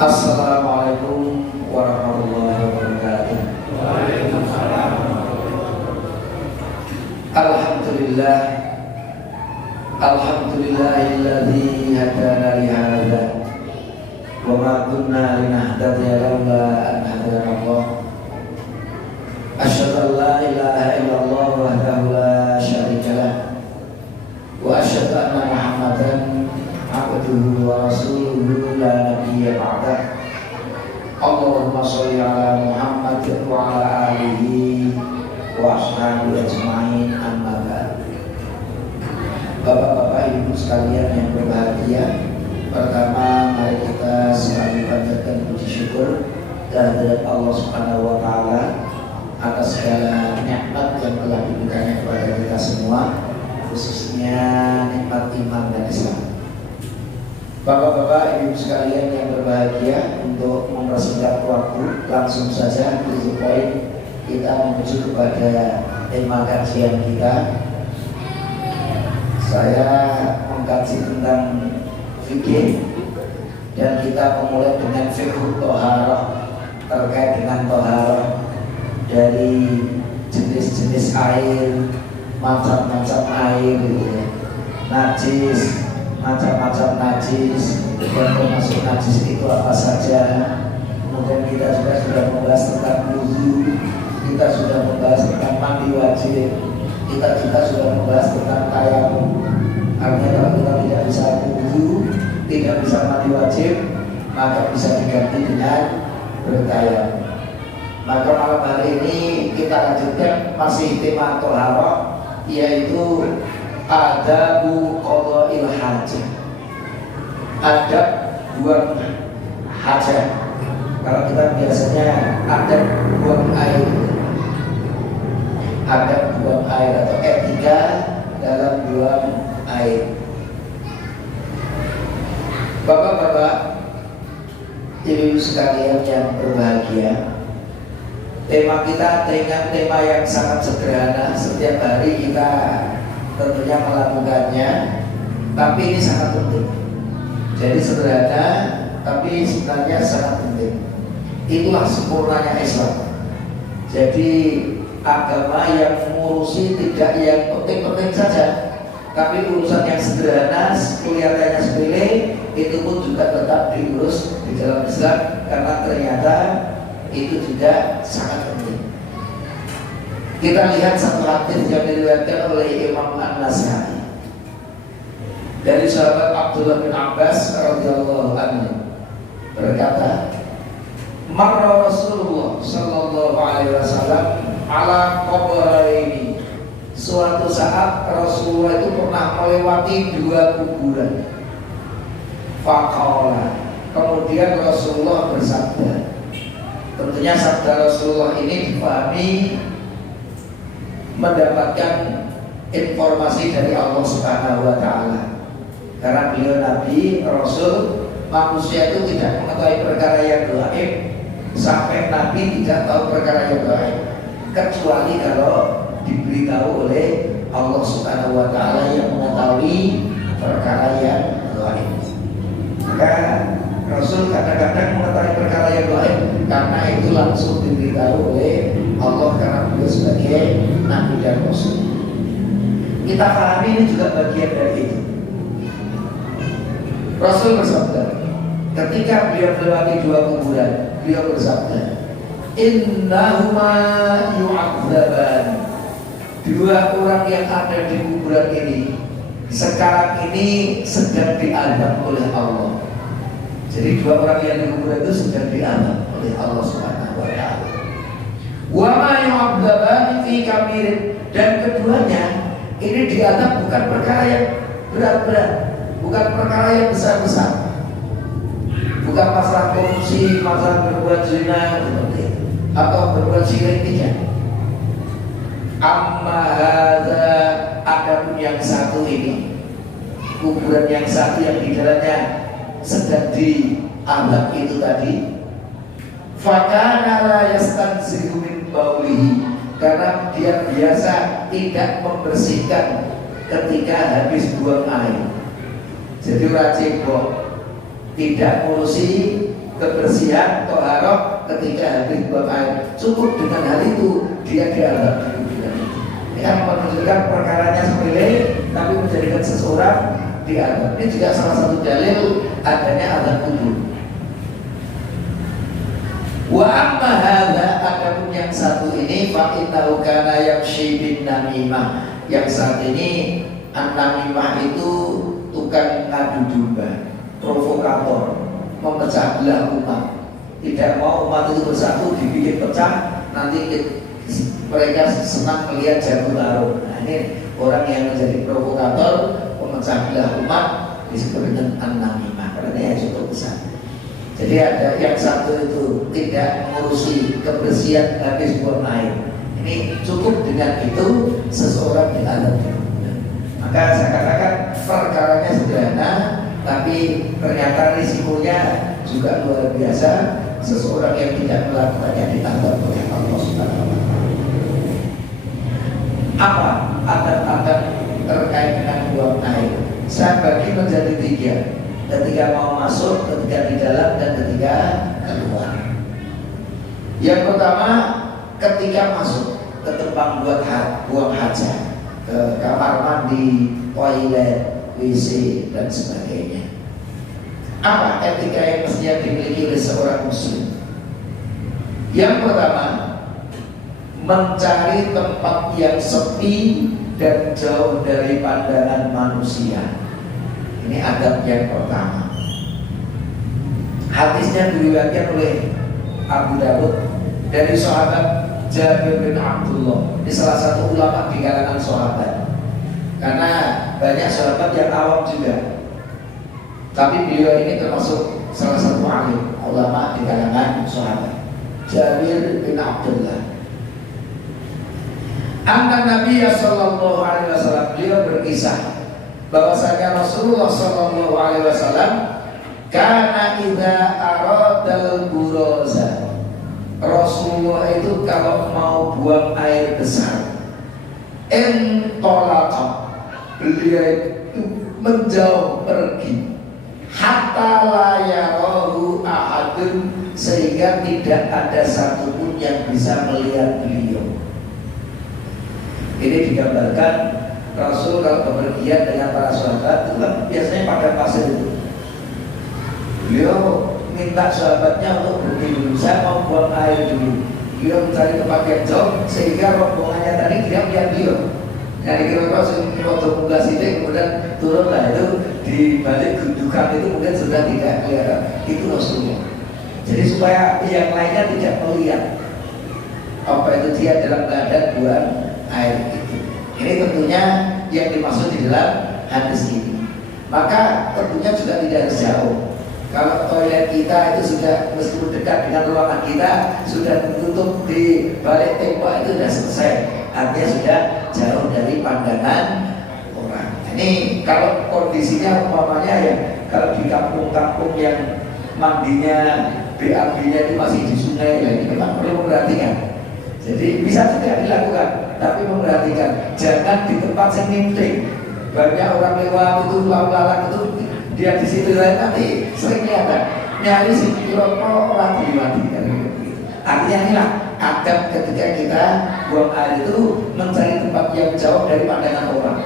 Assalamualaikum warahmatullahi wabarakatuh. Waalaikumsalam. Alhamdulillah, alhamdulillahilladzi hadana li hadza wa ma kunna linahtadiya laula an hadana Allah. Asyhadu an la ilaha illallah wahdahu la syarika lah wa asyhadu anna Muhammadan abduhu wa rasuluhu la nabiyya ba'dah. Allahumma sholli ala Muhammad wa ala alihi wa ashabihi ajma'in, amma ba'd. Bapak-bapak, ibu sekalian yang berbahagia, pertama mari kita selalu panjatkan puji syukur kehadirat Allah Subhanahu wa taala atas segala nikmat yang telah diberikannya kepada kita semua, khususnya nikmat iman dan Islam. Bapak-bapak, ibu sekalian yang berbahagia, untuk mempersingkat waktu, langsung saja to the point, kita menuju kepada tema kajian kita. Saya mengkaji tentang fikih dan kita memulai dengan fiqh thaharah, terkait dengan thaharah dari jenis-jenis air, macam-macam air, najis, macam-macam najis, dan termasuk najis itu apa saja. Kemudian kita juga sudah membahas tentang wudu, kita sudah membahas tentang mandi wajib, kita juga sudah membahas tentang tayamum. Artinya kalau kita tidak bisa wudu, tidak bisa mandi wajib, maka bisa diganti dengan bertayamum. Maka malam hari ini kita lanjutkan masih tema thaharah, yaitu adabu qada'il hajah, adab buang hajat. Kalau kita biasanya adab buang air, adab buang air atau etika dalam buang air. Bapak-bapak, ibu sekalian yang berbahagia, tema kita dengan tema yang sangat sederhana. Setiap hari kita tentunya melakukannya, tapi ini sangat penting. Jadi sederhana, tapi sebenarnya sangat penting. Itulah sempurnanya Islam. Jadi agama yang mengurusi tidak yang penting-penting saja, tapi urusan yang sederhana, kelihatannya sepele, itu pun juga tetap diurus di dalam Islam, karena ternyata itu juga sangat penting. Kita lihat satu hadis yang diriwayatkan oleh Imam An-Nasai dari sahabat Abdullah bin Abbas radhiyallahu anhu, berkata, marra Rasulullah sallallahu alaihi wasallam ala qabraini. Suatu saat Rasulullah itu pernah melewati dua kuburan. Faqala, kemudian Rasulullah bersabda. Tentunya sabda Rasulullah ini dipahami mendapatkan informasi dari Allah Subhanahu wa taala. Karena beliau Nabi, Rasul, manusia itu tidak mengetahui perkara yang gaib sampai Nabi tidak tahu perkara yang gaib, kecuali kalau diberitahu oleh Allah Subhanahu wa taala yang mengetahui perkara yang gaib. Maka Rasul kadang-kadang mengetahui perkara yang gaib karena itu langsung diberitahu oleh Allah, karena beliau sebagai Nabi dan Rasul. Kita pahami ini juga bagian dari itu. Rasul bersabda, ketika beliau melewati dua kuburan, beliau bersabda, innahuma yu'adzaban. Dua orang yang ada di kuburan ini sekarang ini sedang diazab oleh Allah. Jadi dua orang yang di kuburan itu sedang diazab oleh Allah Subhanahu wa taala. Wa ma yu'adzaban fi kabirin, dan keduanya ini diazab bukan perkara yang berat-berat, bukan perkara yang besar-besar, bukan masalah korupsi, masalah berbuat zina seperti itu, atau berbuat syirik, tidak. Amma hadza, adapun yang satu ini, kuburan yang satu yang di dalamnya sedang diazab itu tadi, fakana la yastanzihu min baulihi, karena dia biasa tidak membersihkan ketika habis buang air. Jadi wajib tidak ngurusi kebersihan, toharoh ketika habis buang air. Cukup dengan hal itu dia dianggap dikuburan. Ini kan menunjukkan perkaranya sepele, tapi menjadikan seseorang dianggap. Ini juga salah satu dalil adanya azab kubur. Wa amma hadza, adapun yang satu ini fa innahu kana yamshi bin namimah. Yang saat ini an-namimah itu tukang ngadu domba, provokator, memecah belah umat. Tidak mau umat itu bersatu, dibikin pecah, nanti mereka senang melihat jago taruh. Nah, ini orang yang menjadi provokator, memecah belah umat, disebut dengan an-namimah. Karena ini cukup besar. Jadi ada yang satu itu tidak mengurusi kebersihan habis buang air. Ini cukup dengan itu seseorang diazab. Maka saya katakan perkaranya sederhana, tapi ternyata risikonya juga luar biasa. Seseorang yang tidak melakukannya diazab oleh Allah Subhanahu wa Ta'ala. Apa adab-adab terkait dengan buang air? Saya bagi menjadi 3. Ketika mau masuk, ketika di dalam, dan ketika keluar. Yang pertama, ketika masuk ke tempat buang hajat, ke kamar mandi, toilet, WC, dan sebagainya. Apa etika yang mestinya dimiliki oleh seorang muslim? Yang pertama, mencari tempat yang sepi dan jauh dari pandangan manusia. Ini adab yang pertama. Hadisnya diriwayatkan oleh Abu Dawud dari sahabat Jabir bin Abdullah. Ini salah satu ulama di kalangan sahabat. Karena banyak sahabat yang awam juga, tapi beliau ini termasuk salah satu alim ulama di kalangan sahabat. Jabir bin Abdullah. Anna Nabi sallallahu alaihi wasallam, beliau berkisah bahwasanya Rasulullah sallallahu alaihi wasallam kana idza aradal buraza. Rasulullah itu kalau mau buang air besar, entolaqa, beliau itu menjauh pergi, hatta la yarahu ahadun, sehingga tidak ada satupun yang bisa melihat beliau. Ini digambarkan Rasul kalau bepergian dengan para sahabat itu kan biasanya pada pasir itu. Beliau minta sahabatnya untuk berhenti dulu, saya mau buang air dulu. Beliau mencari tempat yang jauh sehingga rombongannya tadi tidak melihat beliau. Nah dikira Rasul waktu munggah sini kemudian turunlah itu di balik gundukan itu mungkin sudah tidak kelihatan. Itu Rasulnya. Jadi supaya yang lainnya tidak melihat apa itu dia dalam keadaan buang air itu. Ini tentunya yang dimaksud di dalam hadis ini. Maka tentunya juga tidak harus jauh. Kalau toilet kita itu sudah meskipun dekat dengan ruangan kita, sudah tertutup di balik tembok itu sudah selesai. Artinya sudah jauh dari pandangan orang. Ini kalau kondisinya umpamanya ya, kalau di kampung-kampung yang mandinya BAB-nya itu masih di sungai, ya ini memang perlu memperhatikan. Jadi bisa tidak dilakukan, tapi memperhatikan jangan di tempat yang mimping. Banyak orang lewat itu lalu lalang itu dia di situ nanti sering kelihatan nyari si rokok orang mati. Artinya inilah adab ketika kita buang air itu mencari tempat yang jauh dari pandangan orang.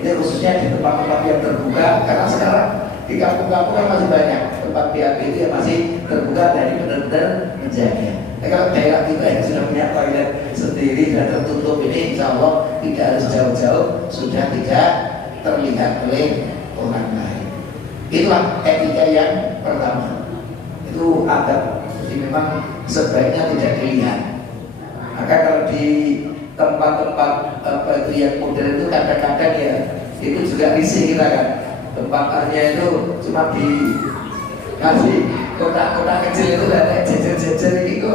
Ini khususnya di tempat-tempat yang terbuka, karena sekarang di kampung-kampung kan masih banyak tempat BAB itu yang masih terbuka dari benar-benar menjaga. Nah, kalau daerah kita yang sudah punya toilet sendiri dan tertutup ini, insya Allah tidak harus jauh-jauh, sudah tidak terlihat oleh orang lain. Itulah etika yang pertama. Itu adab. Jadi memang sebaiknya tidak dilihat. Maka kalau di tempat-tempat apa itu yang modern itu kadang-kadang ya itu juga risih kita kan. Tempatnya itu cuma dikasih kotak-kotak kecil itu ada jejer-jejer itu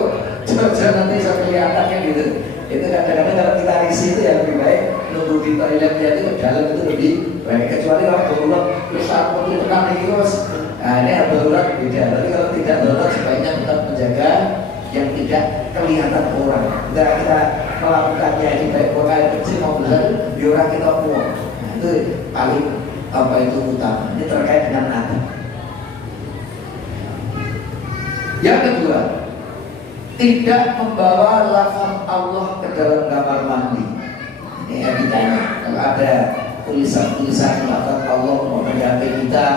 coba nanti bisa kelihatan kan gitu. Itu kadang-kadang kalau kita risih itu ya lebih baik nunggu di toiletnya itu ke dalam itu lebih baik. Kecuali kalau darurat terus aku tuh tekan itu nah ini darurat beda. Tapi kalau tidak darurat sebaiknya tetap menjaga yang tidak kelihatan orang. Kita melakukannya ini baik orang kecil mau besar di orang kita kuat. Nah, itu paling apa itu utama. Ini terkait dengan adab. Yang kedua, tidak membawa lafaz Allah ke dalam kamar mandi. Ini yang ditanya. Kalau ada tulisan-tulisan lafaz Allah mau di HP kita,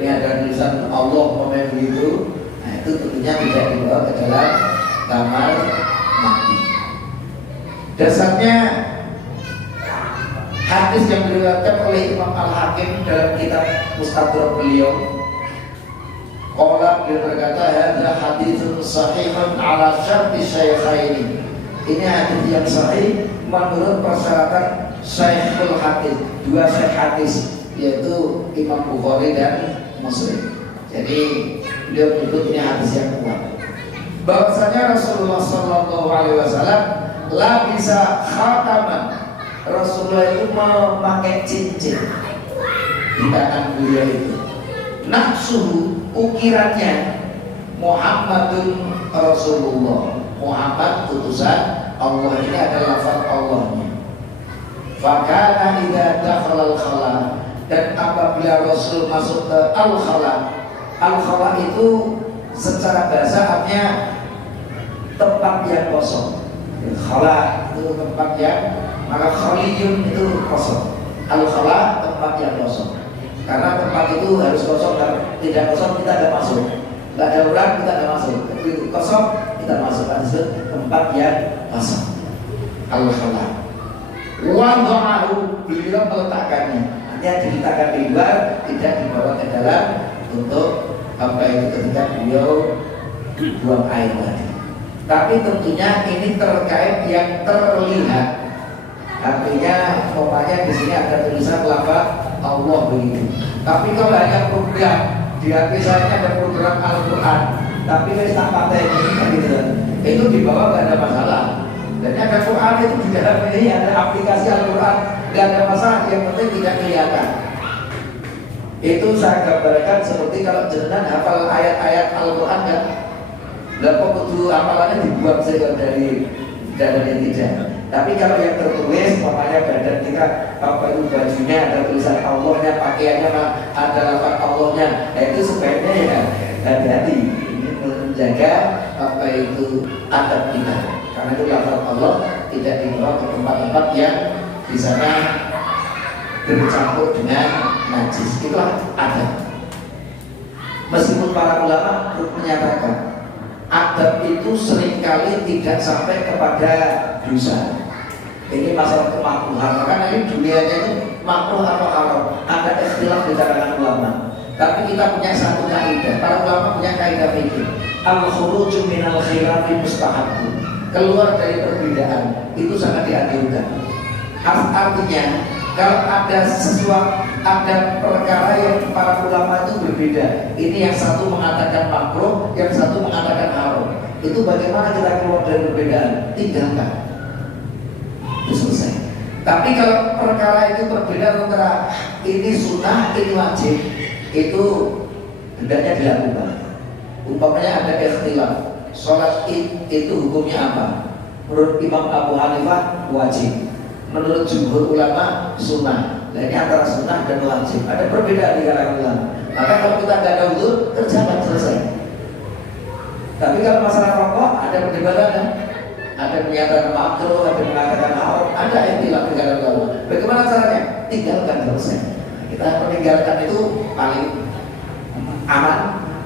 ini ada tulisan Allah mau begitu, nah itu tentunya tidak dibawa ke dalam kamar mandi. Dasarnya hadis yang diriwayatkan oleh Imam Al-Hakim dalam kitab Mustadrak beliau. Qala beliau berkata, hadza haditsun sahihun ala syarti syaikhaini. Ini hadis yang sahih menurut persyaratan Syekhul Hadis, dua syekh hadis, yaitu Imam Bukhari dan Muslim. Jadi beliau menyebut ini hadis yang kuat. Bahwasanya Rasulullah Sallallahu Alaihi Wasallam la bisa khataman. Rasulullah itu memakai cincin di tangan beliau itu. Nafsuhu, ukirannya Muhammadun Rasulullah, Muhammad utusan Allah, ini adalah lafaz Allahnya. Fakana idza dakhala al-khala, dan apabila Rasul masuk ke al-khala, al-khala itu secara bahasa artinya tempat yang kosong. Khala itu tempat yang, maka khaliyun itu kosong. Al-khala tempat yang kosong. Karena tempat itu harus kosong, kalau tidak kosong kita tidak masuk. Tidak ada orang kita tidak masuk. Begitu kosong kita masuk. Maksud tempat yang kosong. Al-khala. Wada'ahu, beliau meletakkannya. Hanya diletakkan di luar, tidak dibawa ke dalam untuk apa itu ketika beliau buang air tadi. Tapi tentunya ini terkait yang terlihat. Artinya, umpamanya di sini ada tulisan lafaz Allah begitu. Tapi kalau hanya program di HP saya ada program Al-Quran, tapi wis tak pateni gitu, itu dibawa nggak ada masalah. Dan ada Quran itu di dalam ini ada aplikasi Al-Quran, nggak ada masalah. Yang penting tidak kelihatan. Itu saya gambarkan seperti kalau jenengan hafal ayat-ayat Al-Quran kan, lalu kudu hafalannya dibuang saja dari dadanya tidak. Tapi kalau yang tertulis, makanya badan kita apa itu bajunya ada tulisan Allahnya, pakaiannya ada lafaz Allahnya, itu sebaiknya ya hati-hati ini menjaga apa itu adab kita. Karena itu lafaz Allah tidak dibawa ke tempat-tempat yang di sana bercampur dengan najis. Itulah adab. Meskipun para ulama menyatakan adab itu seringkali tidak sampai kepada dosa. Ini masalah kemakruhan. Karena ini dunianya itu makruh atau haram. Ada ikhtilaf di kalangan ulama. Tapi kita punya satu kaidah. Para ulama punya kaidah fikih. Al-khuruju minal khilafi mustahabbu. Keluar dari perbedaan itu sangat dianjurkan. Artinya kalau ada sesuatu, ada perkara yang para ulama itu berbeda. Ini yang satu mengatakan makruh, yang satu mengatakan haram. Itu bagaimana kita keluar dari perbedaan? Tinggalkan. Itu selesai. Tapi kalau perkara itu berbeda antara ini sunnah, ini wajib, itu hendaknya dilakukan. Umpamanya ada ikhtilaf, sholat id itu hukumnya apa? Menurut Imam Abu Hanifah wajib, menurut jumhur ulama sunnah. Nah ini antara sunnah dan wajib, ada perbedaan di kalangan ulama. Maka kalau kita tidak ada uzur, kerjakan selesai. Tapi kalau masalah rokok ada perdebatan kan? Ada menyatakan makruh, ada mengatakan haram, ada ikhtilaf di kalangan ulama. Bagaimana caranya? Tinggalkan selesai. Kita meninggalkan itu paling aman,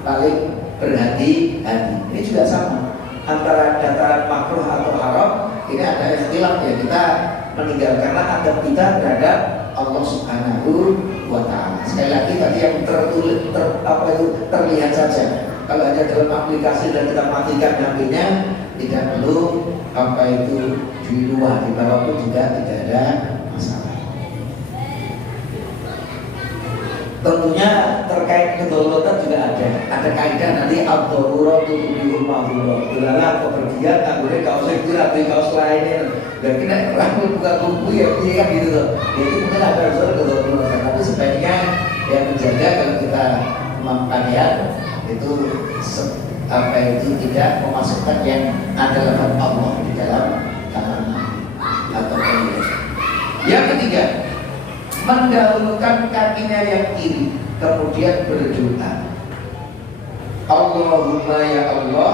paling berhati-hati. Ini juga sama. Antara dataran makruh atau haram, ini ada ikhtilaf ya. Kita meninggalkan karena adab kita terhadap Allah Subhanahu wa Ta'ala. Sekali lagi tadi yang tertulis terlihat saja. Kalau hanya dalam aplikasi dan kita matikan HP-nya, tidak perlu apa itu di luar, di bawah pun juga tidak ada masalah. Tentunya terkait kedolatan juga ada kaidah nanti ad-darurah tutubihul mahdzurah. Dalam kepergian anggone kaos iki rapi kaos lainnya. Dan kita orang buka buku ya dia kan gitu loh. Itu mungkin ada kedolatan, tapi sebaiknya yang menjaga kalau kita pakaian itu apa itu tidak memasukkan yang ada lafaz Allah di dalam kamar mandi atau toilet. Yang ketiga, mendahulukan kakinya yang kiri kemudian berdoa. Allahumma ya Allah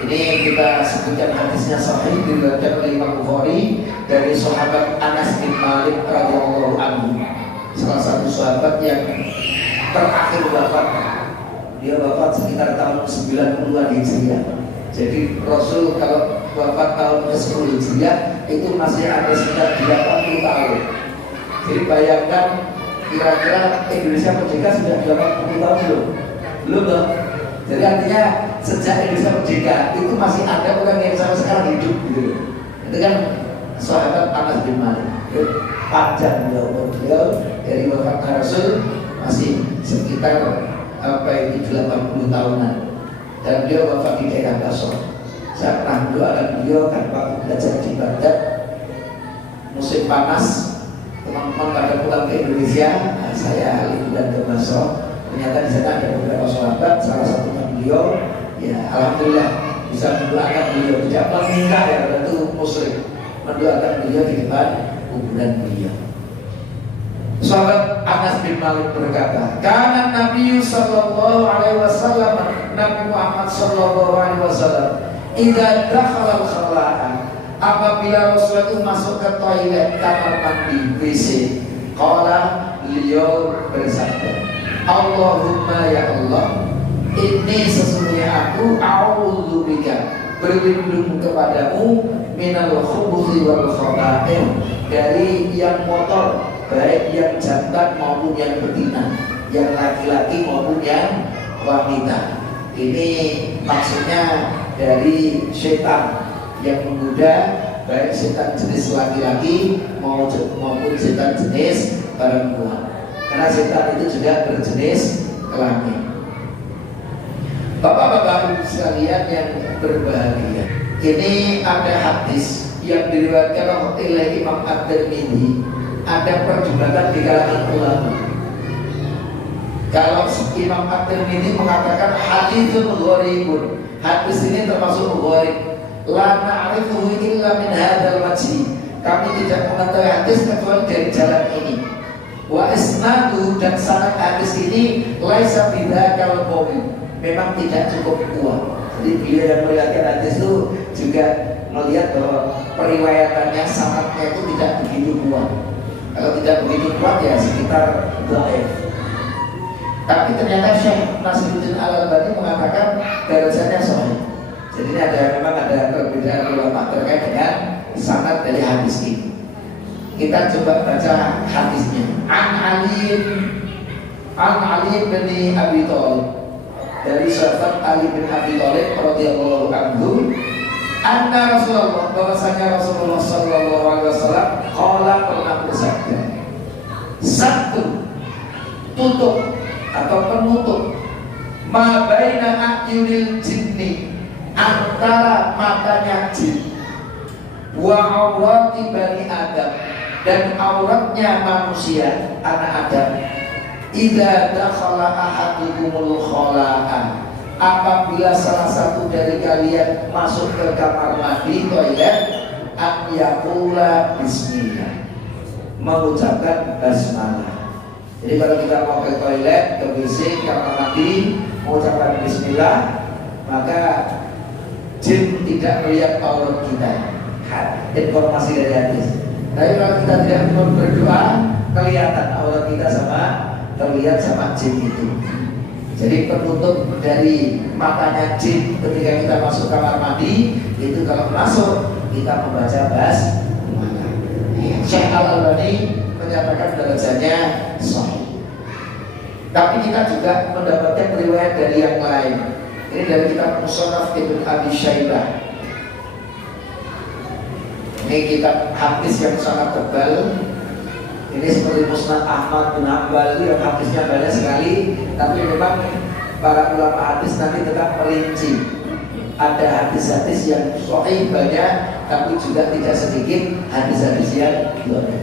Ini kita sebutkan hadisnya sahih diriwayatkan oleh Imam Bukhari dari sahabat Anas bin Malik radhiyallahu anhu, salah satu sahabat yang terakhir wafat. Dia wafat sekitar tahun 90-an Hijriah. Jadi Rasul kalau wafat tahun ke-10 Hijriah itu masih ada sekitar 80 tahun. Jadi bayangkan kira-kira Indonesia merdeka sudah 80 tahun belum? Belum loh. Jadi artinya sejak Indonesia merdeka itu masih ada orang yang sampai sekarang hidup gitu. Itu kan sahabat Anas bin Malik. Panjang beliau dari wafat Rasul masih sekitar 80 tahunan. Dan beliau wafat di daerah Basra. Saya pernah mendoakan beliau kan waktu belajar di Baghdad musim panas, teman-teman pada pulang ke Indonesia, saya liburan ke Basra. Ternyata di sana ada beberapa sahabat, salah satunya beliau, ya alhamdulillah bisa mendoakan beliau. Tidak meminta ya, itu muslim, mendoakan beliau di depan kuburan beliau. Sahabat Anas bin Malik berkata, "Kana Nabi sallallahu alaihi wasallam, Nabi Muhammad sallallahu alaihi wasallam, idza dakhala al-khala'a, apabila Rasulullah itu masuk ke toilet, kamar mandi, WC, qala, beliau bersabda, Allahumma ya Allah, ini sesungguhnya aku a'udzubika, berlindung kepadamu minal khubuthi wal khaba'ith, dari yang kotor, baik yang jantan maupun yang betina, yang laki-laki maupun yang wanita. Ini maksudnya dari setan yang menggoda, baik setan jenis laki-laki maupun setan jenis perempuan. Karena setan itu juga berjenis kelamin. Bapak-bapak ibu sekalian yang berbahagia, ini ada hadis yang diriwayatkan oleh Imam At-Tirmidzi. Ada perdebatan di kalangan ulama. Kalau Imam At-Tirmidzi mengatakan haditsun gharibun, hadis ini termasuk gharib, la na'rifuhu illa min hadzal wajhi, kami tidak mengetahui hadis kecuali dari jalan ini. Wa isnadu, dan sanad hadis ini laisa bidzakal qawi, memang tidak cukup kuat. Jadi beliau yang meriwayatkan hadis itu juga melihat bahwa periwayatannya sanadnya itu tidak begitu kuat. Kalau tidak begitu kuat ya sekitar dhaif. Tapi ternyata Syekh Nasiruddin Al-Albani mengatakan darajatnya sahih. Jadi ini memang ada perbedaan ulama terkait dengan sanad dari hadis ini. Kita coba baca hadisnya. An Ali bin Abi Thalib, dari sahabat Ali bin Abi Thalib radhiyallahu anhu, anna Rasulullah, bahwasanya Rasulullah sallallahu alaihi wasallam qala, pernah bersabda, satu, tutup atau penutup, ma baina a'yunil jinni, antara matanya jin, wa aurati bani Adam, dan auratnya manusia anak Adam, idza dakhala ahadukumul khala'a, apabila salah satu dari kalian masuk ke kamar mandi, toilet, an yaqula bismillah, mengucapkan basmalah. Jadi kalau kita mau ke toilet, ke WC, kamar mandi, mengucapkan bismillah, maka jin tidak melihat aurat kita. Informasi dari hadis. Tapi kalau kita tidak mau berdoa, kelihatan aurat kita terlihat sama jin itu. Jadi penutup dari matanya jin ketika kita masuk kamar mandi itu kalau masuk kita membaca basmalah. Syekh Al-Albani menyatakan derajatnya sahih. Tapi kita juga mendapatkan riwayat dari yang lain. Ini dari kitab Musannaf Ibnu Abi Syaibah. Ini kitab hadis yang sangat tebal. Ini seperti Musnad Ahmad bin Hanbal yang hadisnya banyak sekali. Tapi memang para ulama hadis nanti tetap merinci. Ada hadis-hadis yang sahih banyak, tapi juga tidak sedikit hadis-hadis yang dhaif.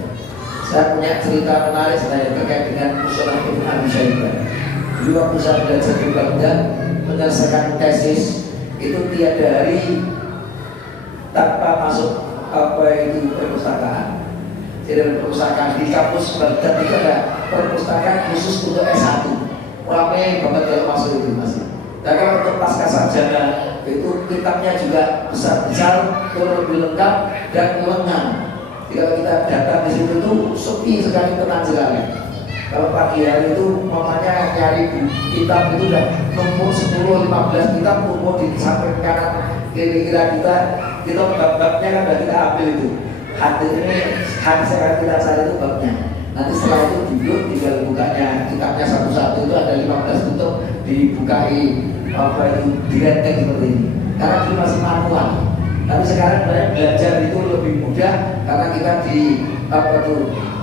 Saya punya cerita menarik saya terkait dengan Musannaf Ibnu Abi Syaibah. Dulu waktu saya belajar di Baghdad menyelesaikan tesis, itu tiada hari tanpa masuk perpustakaan. Jadi perpustakaan di kampus Baghdad itu ada perpustakaan khusus untuk S1. Ramai banget kalau masuk itu masih. Dan kalau untuk pasca sarjana itu kitabnya juga besar-besar, lebih lengkap dan lengan. Jika kita datang di situ itu sepi sekali, tenang sekali. Kalau pagi hari itu mamanya nyari kitab itu udah numpuk 10-15 kitab numpuk di samping kanan kiri kita bab-babnya kan udah kita ambil itu. Hadis yang kita cari itu babnya. Nanti setelah itu duduk tinggal bukanya kitabnya satu-satu, itu ada 15 tutup dibukai apa itu direnteng seperti ini. Karena dulu masih manual. Tapi sekarang belajar itu lebih mudah karena kita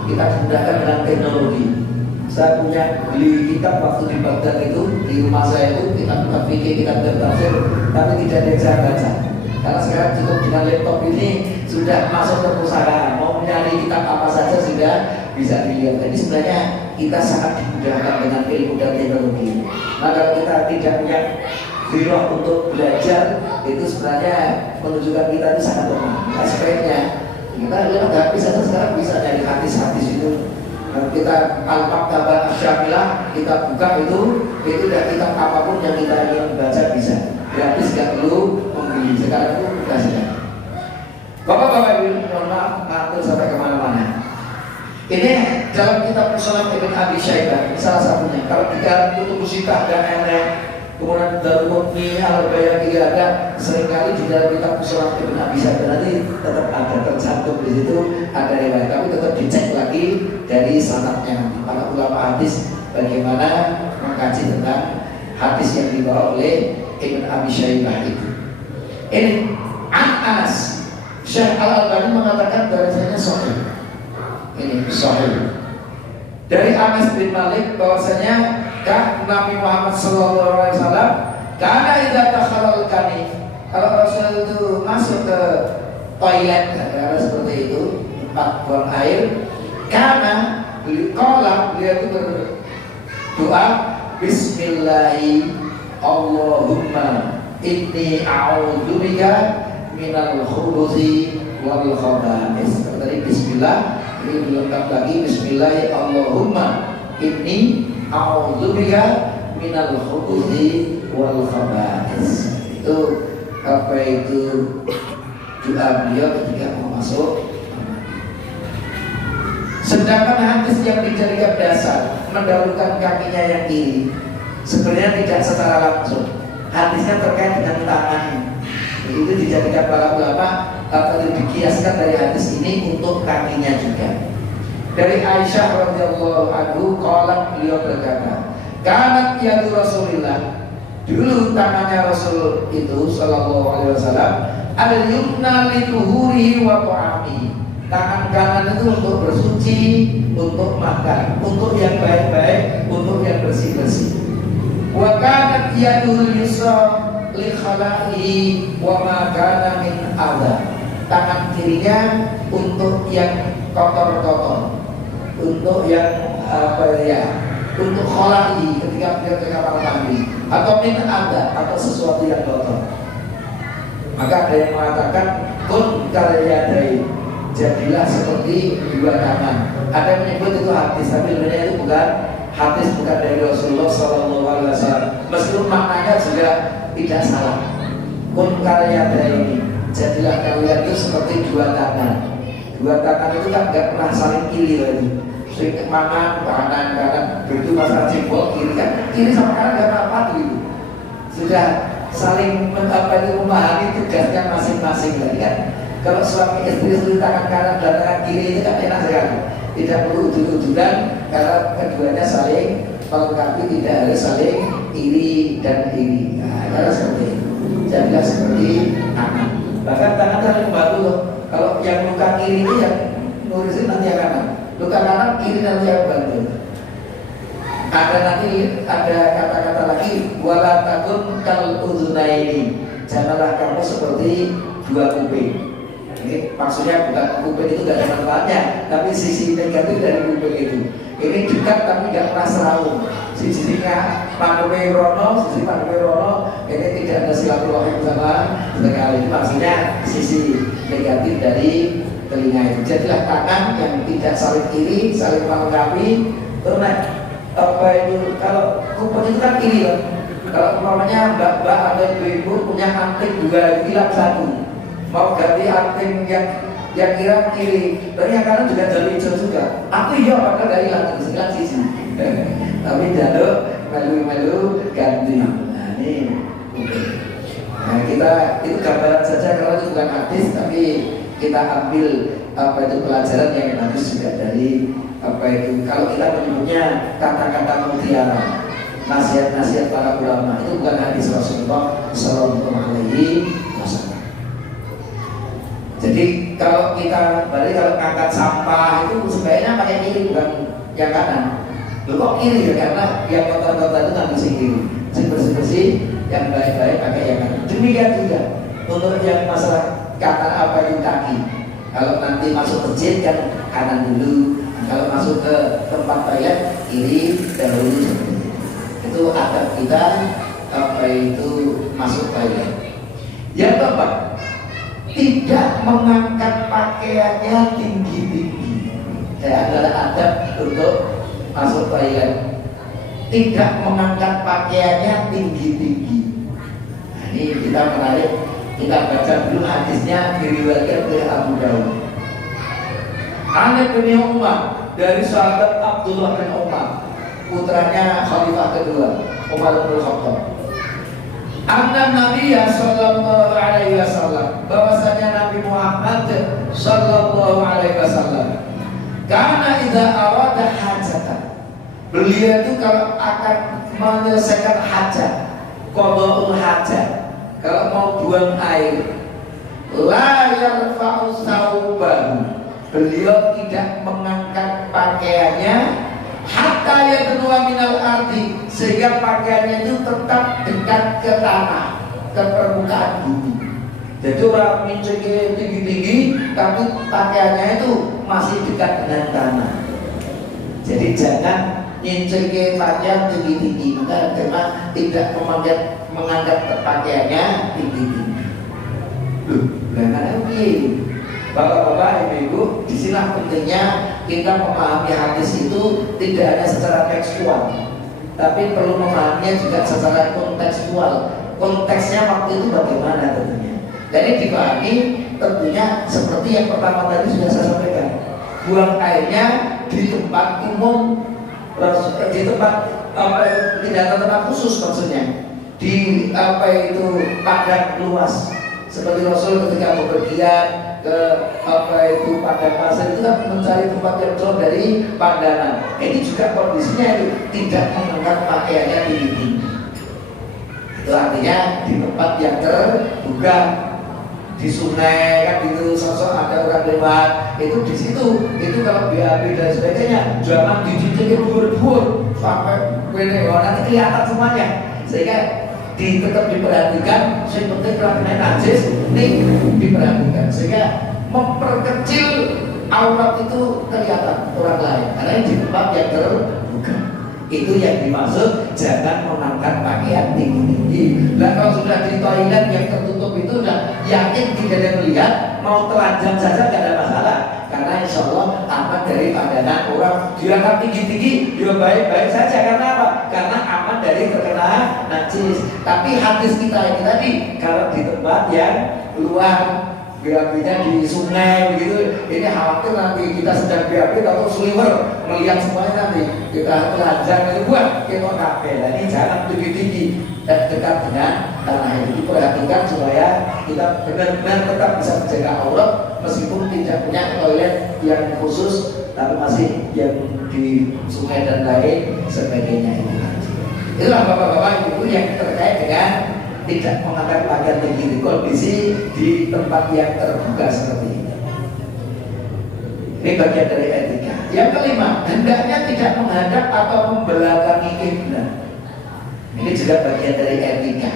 kita dimudahkan dengan teknologi. Saya punya beli kitab waktu di Baghdad itu, di rumah saya itu kitab fikih, kitab tafsir, tapi tidak ada yang saya baca. Karena sekarang cukup dengan laptop ini sudah masuk ke perusahaan, mau mencari kitab apa saja sudah bisa dilihat. Jadi sebenarnya kita sangat dimudahkan dengan ilmu dan teknologi. Nah, kalau kita tidak punya giroh untuk belajar, itu sebenarnya menunjukkan kita itu sangat lemah. Nah, sebaiknya kita lihat habis saja sekarang bisa dari hadis-hadis itu. Kita Al-Maktabah Syamilah kita buka itu udah kitab apapun yang kita ingin baca bisa gratis, nggak perlu membeli. Sekarang itu mudah sekali. Bapak-bapak ibu, mohon maaf ngatur sampai kemana-mana. Ini dalam kitab Musannaf Ibn Abi Syaibah salah satunya. Kalau kita Kutub Sittah dan lain-lain, kemudian Darqutni, Al-Bayhaqi ada, seringkali di dalam kitab Musannaf Ibn Abi Syaibah nanti tetap ada tercantum di situ ada riwayat, tapi tetap dicek lagi dari sanadnya para ulama hadis bagaimana mengkaji tentang hadis yang dibawa oleh Ibn Abi Syaibah itu. Ini Anas Syekh Al-Albani mengatakan bahwasanya sahih. Ini sahih. Dari Anas bin Malik bahwasanya Nabi Muhammad SAW karena idza takhalal kanif, kalau Rasul itu masuk ke toilet seperti itu, tempat buang air, karena beliau itu berdoa Bismillahi Allahumma inni a'udzubika minal khubuthi wal khaba'is. Tadi Bismillah, ini dilengkap lagi Bismillahi Allahumma inni a'udzubika minal khubuthi wal khaba'is. Itu apa itu doa beliau ketika mau masuk. Sedangkan hadis yang dijadikan dasar mendahulukan kakinya yang kiri sebenarnya tidak secara langsung. Hadisnya terkait dengan tangannya. Itu dijadikan para ulama atau dikiaskan dari hadis ini untuk kakinya juga. Dari Aisyah radhiyallahu anhu qalat, beliau berkata, "Kanat yadu Rasulillah." Dulu tangannya Rasul itu sallallahu alaihi wasallam al-yumna li tuhurihi wa ta'ami. Tangan kanan itu untuk bersuci, untuk makan, untuk yang baik-baik, untuk yang bersih-bersih. Wa kanat yadul yusra li khala'i wa ma kana min adha. Tangan kirinya untuk yang kotor-kotor, untuk yang untuk khala'i ketika dia ke kamar mandi, atau min adha, atau sesuatu yang kotor. Maka ada yang mengatakan kun karyadai, jadilah seperti dua tangan. Ada yang menyebut itu hadis, tapi sebenarnya itu bukan hadis, bukan dari Rasulullah SAW. Meskipun maknanya juga tidak salah. Kun karyadai, jadilah kalian itu seperti dua tangan. Dua tangan itu kan nggak pernah saling kiri lagi. Sering makan kanan, begitu masalah jempol kiri kan, kiri sama kanan nggak apa-apa gitu. Sudah saling memahami tugasnya masing-masing lagi kan. Kalau suami istri tangan kanan dan tangan kiri itu kan enak sekali, tidak perlu ujung-ujungan karena keduanya saling melengkapi, tidak harus saling iri dan iri. Nah, harus seperti itu. Jadilah seperti tangan. Bahkan tangan saling membantu loh. Kalau yang luka kiri itu yang ngurusin nanti yang kanan, luka kanan kiri nanti yang bantu. Ada nanti ada kata-kata lagi, wala takun kal udzunaini. Janganlah kamu seperti dua kuping. Ini maksudnya bukan kuping itu tidak ada manfaatnya, tapi sisi negatif dari kuping itu. Ini dekat tapi tidak pernah seraung. Sisinya Panduwe Rono, sisi Panduwe Rono, ini tidak ada silaturahim sama sekali. Maksudnya sisi negatif dari telinga itu. Jadilah tangan yang tidak saling kiri, saling melengkapi. Terus apa itu kalau kuping itu kan kiri loh. Kalau umpamanya mbak-mbak atau ibu-ibu punya anting 2 hilang 1, mau ganti anting yang kiri, tapi yang kanan juga jalur hijau juga. Aku iya padahal dari hilang sisi. Tapi jalur melu-melu ganti. Nah ini, nah kita itu gambaran saja kalau itu bukan hadis, tapi kita ambil itu pelajaran yang bagus juga dari itu. Kalau kita menyebutnya kata-kata mutiara, nasihat-nasihat para ulama, itu bukan hadis Rasulullah Sallallahu Alaihi Wasallam. Jadi kalau kita balik, kalau angkat sampah itu sebaiknya pakai kiri bukan yang kanan. Loh kok kiri ya? Karena yang kotor-kotor itu ngambil sing kiri, sing bersih-bersih, yang baik-baik pakai yang kanan. Demikian juga untuk yang masalah kata apa itu kaki. Kalau nanti masuk masjid kan kanan dulu, kalau masuk ke tempat toilet kiri dahulu. Itu adab kita itu masuk toilet. Yang keempat, tidak mengangkat pakaiannya tinggi-tinggi. Adalah adab untuk masuk toilet. Tidak mengangkat pakaiannya tinggi-tinggi. Nah, ini kita menarik. Kita baca dulu hadisnya, diriwayatkan oleh Abu Dawud. Anas bin Umar, dari sahabat Abdullah bin Umar, putranya Khalifah kedua, Umar bin Khattab. Anna Nabiya Sallallahu Alaihi Wasallam, bahwasanya Nabi Muhammad Sallallahu Alaihi Wasallam, karena idza arada hajatan, beliau itu kalau akan menyelesaikan hajat, qada'ul hajat, kalau mau buang air, la yarfa'u saubahu, beliau tidak mengangkat pakaiannya hatta yadnuwa minal ardi, sehingga pakaiannya itu tetap dekat ke tanah, ke permukaan bumi. Jadi orang mincengnya tinggi-tinggi, tapi pakaiannya itu masih dekat dengan tanah. Jadi jangan nyincengnya pakaian tinggi-tinggi, maka karena tidak mengangkat pakaiannya tinggi-tinggi. Loh, bagaimana ini? Bapak-bapak, ibu-ibu, disinilah pentingnya kita memahami hadis itu tidak hanya secara tekstual, tapi perlu memahaminya juga secara kontekstual. Konteksnya waktu itu bagaimana tentunya. Jadi dipahami tentunya seperti yang pertama tadi sudah saya sampaikan. Buang airnya di tempat umum, di tempat tidak tempat khusus maksudnya. Di padang luas. Seperti Rasul ketika bepergian ke padang pasir itu kan mencari tempat yang jauh dari pandangan. Ini juga kondisinya itu tidak mengangkat pakaiannya tinggi. Itu artinya di tempat yang terbuka, di sungai kan itu sosok ada orang lewat, itu di situ itu kalau BAB dan sebagainya jangan dicuci bur-bur sampai nanti kelihatan semuanya, sehingga tetap diperhatikan. Yang penting kalau kena najis ini diperhatikan sehingga memperkecil aurat itu kelihatan orang lain karena ini di tempat yang terbuka. Itu yang dimaksud jangan mengangkat pakaian tinggi-tinggi. Nah kalau sudah di toilet yang tertutup itu sudah yakin tidak ada melihat, mau telanjang saja tidak ada masalah, karena insya Allah aman dari pandangan orang. Diangkat tinggi-tinggi ya baik-baik saja, karena apa? Karena aman dari terkena najis. Tapi hadis kita ini tadi kalau di tempat yang luar, BAB-nya di sungai begitu, ini khawatir nanti kita sedang BAB atau sliver melihat semuanya, nanti kita telanjang itu buat kita kabel. Nah, ini jangan tinggi-tinggi dan dekat dengan tanah. Itu diperhatikan supaya kita benar-benar tetap bisa menjaga aurat meskipun tidak punya toilet yang khusus, tapi masih yang di sungai dan lain sebagainya. Itulah bapak-bapak ibu yang terkait dengan tidak mengangkat pakaian tinggi, kondisi di tempat yang terbuka seperti ini. Ini bagian dari etika. Yang kelima, hendaknya tidak menghadap atau membelakangi kiblat. Ini juga bagian dari etika.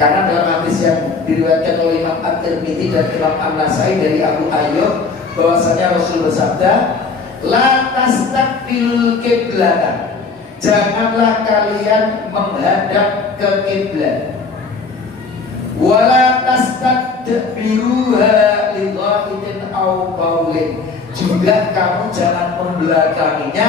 Karena dalam hadis yang diriwayatkan oleh Imam At-Tirmidzi dan Imam An-Nasai dari Abu Ayyub, bahwasanya Rasul bersabda, la tastaqbilul qiblata, janganlah kalian menghadap ke kiblat, wala tastadbiruha li ghaidin aw qaulin, juga kamu jangan membelakanginya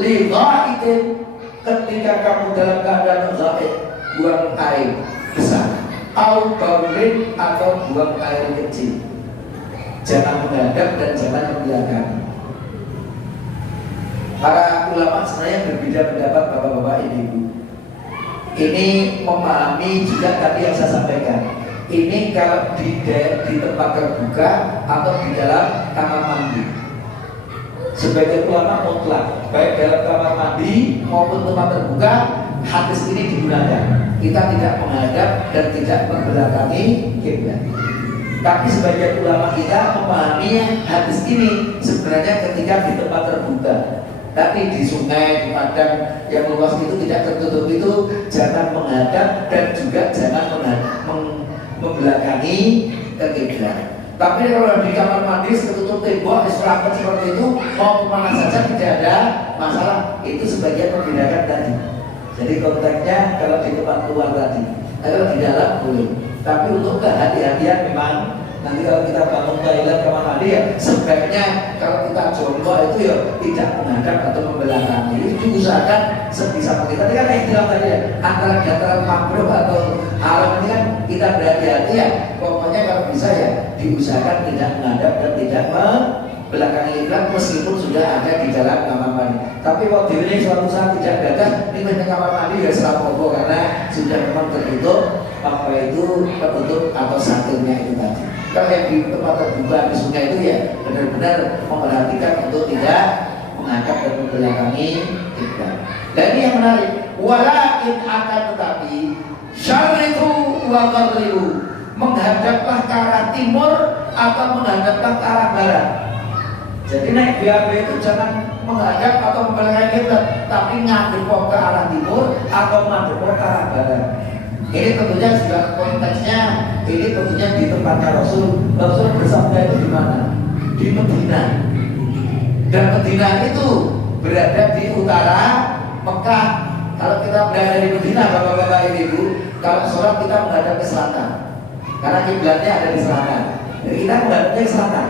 li ghaidin, ketika kamu dalam keadaan ghaib, buang air besar, au baulin atau buang air kecil, jangan menghadap dan jangan membelakangi. Para ulama sebenarnya berbeda pendapat, bapak-bapak, ibu-ibu. Ini memahami juga tadi yang saya sampaikan. Ini kalau di tempat terbuka atau di dalam kamar mandi. Sebagai ulama mutlak, baik dalam kamar mandi maupun tempat terbuka, hadis ini digunakan. Kita tidak menghadap dan tidak membelakangi kiblat. Tapi sebagian ulama kita memahami hadis ini sebenarnya ketika di tempat terbuka. Tapi di sungai, di padang yang luas itu tidak tertutup itu jangan menghadap dan juga jangan membelakangi ke kiblat. Tapi kalau di kamar mandi tertutup tembok, diserapat seperti itu, mau kemana saja tidak ada masalah. Itu sebagian membedakan tadi. Jadi konteksnya kalau di tempat luar tadi, kalau di dalam boleh. Tapi untuk kehati-hatian memang nanti kalau kita bangun toilet kamar mandi ya sebaiknya kalau kita jongkok itu ya tidak menghadap atau membelakangi. Itu diusahakan sebisa mungkin. Tadi kan istilah tadi ya, antara dataran makruh atau haram ini kan kita berhati-hati ya. Pokoknya kalau bisa ya diusahakan tidak menghadap dan tidak membelakangi kiblat meskipun sudah ada di dalam kamar mandi. Tapi waktu ini suatu saat tidak gagal, ini hanya kamar mandi ya selapopo karena sudah memang tertutup apa itu tertutup atau satilnya itu tadi. Kalau yang di tempat terbuka di sungai itu ya benar-benar memperhatikan untuk tidak menghadap dan membelakangi kiblat. Dan ini yang menarik, walakin akan tetapi syariku wa maghribu, menghadaplah ke arah timur atau menghadaplah ke arah barat. Jadi naik BAB itu jangan menghadap atau membelakangi kiblat, tapi ngadep ke arah timur atau ngadep ke arah barat. Ini tentunya juga konteksnya, ini tentunya di tempatnya Rasul. Rasul bersabda itu di mana? Di Medina. Dan Medina itu berada di utara Mekah. Kalau kita berada di Medina, bapak-bapak ibu, kalau sholat kita menghadap ke selatan, karena kiblatnya ada di selatan. Jadi kita menghadapnya ke selatan.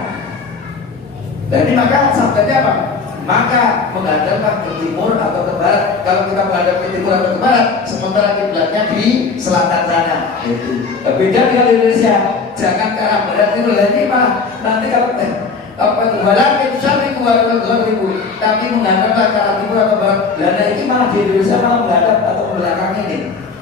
Jadi maka sabdanya apa? Maka menghadaplah ke timur atau ke barat. Kalau kita menghadap ke timur atau ke barat, sementara kiblatnya di selatan sana. Itu beda dengan Indonesia. Jangan ke arah barat itu lagi mah. Nanti kalau apa itu walakin syariku wa maghribu, tapi menghadaplah ke arah timur atau barat. Lah ini malah di Indonesia malah menghadap atau membelakangi ini.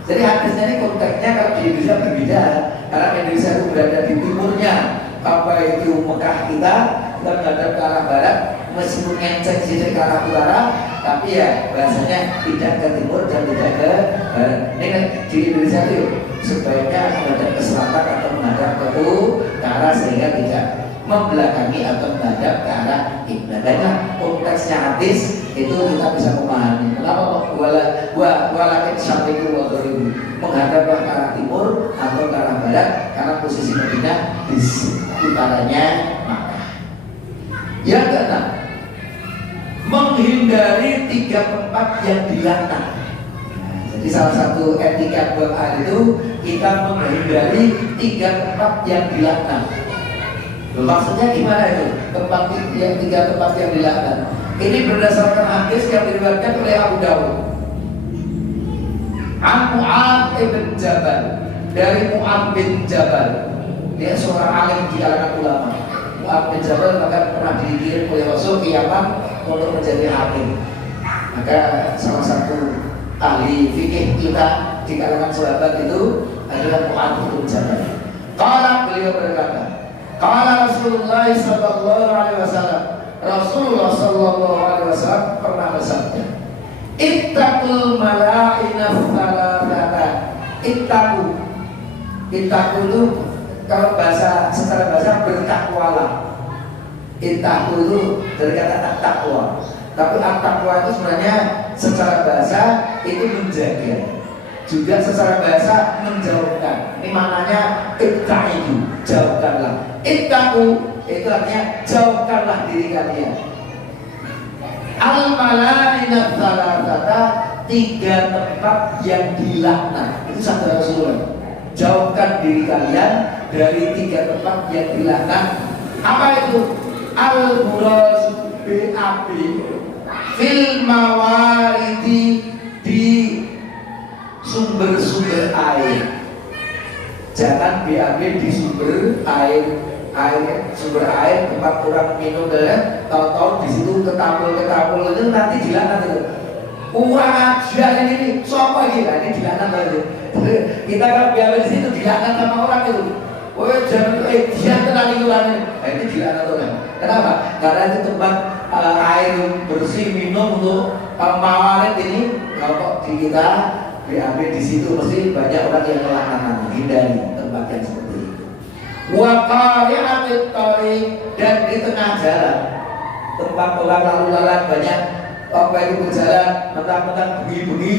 Jadi hadisnya ini konteksnya kalau di Indonesia berbeda. Karena Indonesia itu berada di timurnya apa itu Mekah kita menghadap ke arah barat, meskipun enceng sisi ke arah utara, tapi ya bahasanya tidak ke timur dan tidak ke barat. Ini kan di Indonesia itu sebaiknya menghadap ke selatan atau menghadap ke utara sehingga tidak membelakangi atau menghadap ke arah kiblat. Dan konteksnya hadis itu kita bisa memahami. Kenapa walakin syariku wa maghribu, menghadaplah ke arah timur atau ke arah barat, karena posisi Madinah di utaranya Makkah. Yang keenam, menghindari 3 tempat yang dilaknat. Jadi salah satu etika doa itu kita menghindari 3 tempat yang dilaknat. Maksudnya gimana itu? Tempat yang 3 tempat yang dilaknat. Ini berdasarkan hadis yang diriwayatkan oleh Abu Dawud. An Mu'adz bin Jabal, dari Mu'adz bin Jabal. Dia seorang alim di kalangan ulama. Mu'adz bin Jabal bahkan pernah dikirim oleh Rasul ke Yaman untuk menjadi hakim. Maka salah satu ahli fikih kita di kalangan sahabat itu adalah Mu'adz bin Jabal. Qala, beliau berkata, qala Rasulullah sallallahu alaihi wasallam, Rasulullah sallallahu alaihi wasallam pernah bersabda, ittaqul mala'ina salatata. Ittaqu itu kalau secara bahasa bertakwalah. Ittaqu itu dari kata takwa. Tapi at-taqwa itu sebenarnya secara bahasa itu menjaga. Juga secara bahasa menjauhkan. Ini maknanya ittaqu, jauhkanlah. Ittaqu itu artinya jauhkanlah diri kalian. Al-mala'ina salatata, 3 tempat yang dilaknat. Itu sabda Rasulullah. Jauhkan diri kalian dari 3 tempat yang dilaknat. Apa itu? Al-buraz bi'abi fil mawaridi, sumber-sumber air. Jangan BAB di sumber air, sumber air tempat orang minum dan tahu-tahu di situ ketampul itu nanti dilaknat itu. Kurang ajar ini, siapa ini? Ini dilaknat lagi. Kita kalau BAB di situ dilaknat sama orang itu. Oh jangan dia tenang itu lah. Ini dilaknat orang. Kenapa? Karena itu tempat air bersih minum untuk mawarid ini. Kalau di kita BAB di situ mesti banyak orang yang melaknat. Hindari tempat yang seperti itu. Waqari'atit thariq, dan di tengah jalan tempat orang lalu lalang banyak apa itu berjalan mentang-mentang bengi-bengi